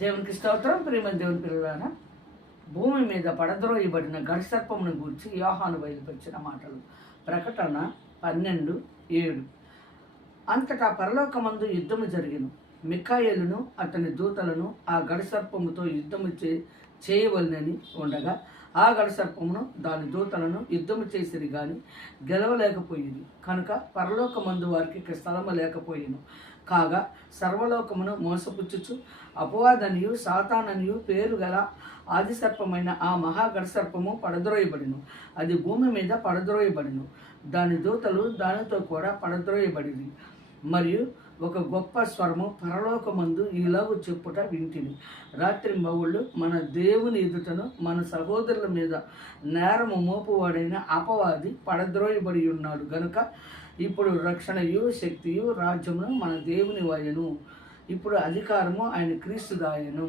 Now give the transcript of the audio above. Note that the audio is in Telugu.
దేవునికి స్తోత్రం. ప్రియమైన దేవుని పిల్లలారా, భూమి మీద పడద్రోయబడిన గడిసర్పమును గూర్చి యోహాను బయలుపరిచిన మాటలు. ప్రకటన 12:7. అంతటా పరలోకమందు యుద్ధము జరిగెను. మిఖాయేలును అతని దూతలను ఆ గడిసర్పముతో యుద్ధము చేయవలనని ఉండగా ఆ గడిసర్పమును దాని దూతలను యుద్ధము చేసిరి గాని గెలవలేకపోయింది. కనుక పరలోకమందు వారికి స్థలము లేకపోయిను. కాగా సర్వలోకమును మోసపుచ్చుచు అపవాదనియు సాతాననియు పేరు గల ఆదిసర్పమైన ఆ మహాగడసర్పము పడద్రోయబడిను. అది భూమి మీద పడద్రోయబడిను. దాని దూతలు దానితో కూడా పడద్రోయబడింది. మరియు ఒక గొప్ప స్వరము పరలోకమందు ఈలాగు చెప్పుట వింటిని, రాత్రి మగుళ్ళు మన దేవుని ఎదుటను మన సహోదరుల మీద నేరము మోపువాడైన అపవాది పడద్రోయబడి ఉన్నాడు గనుక ఇప్పుడు రక్షణయు శక్తియు రాజ్యమును మన దేవుని వాయను. ఇప్పుడు అధికారము ఆయన క్రీస్తుదాయను.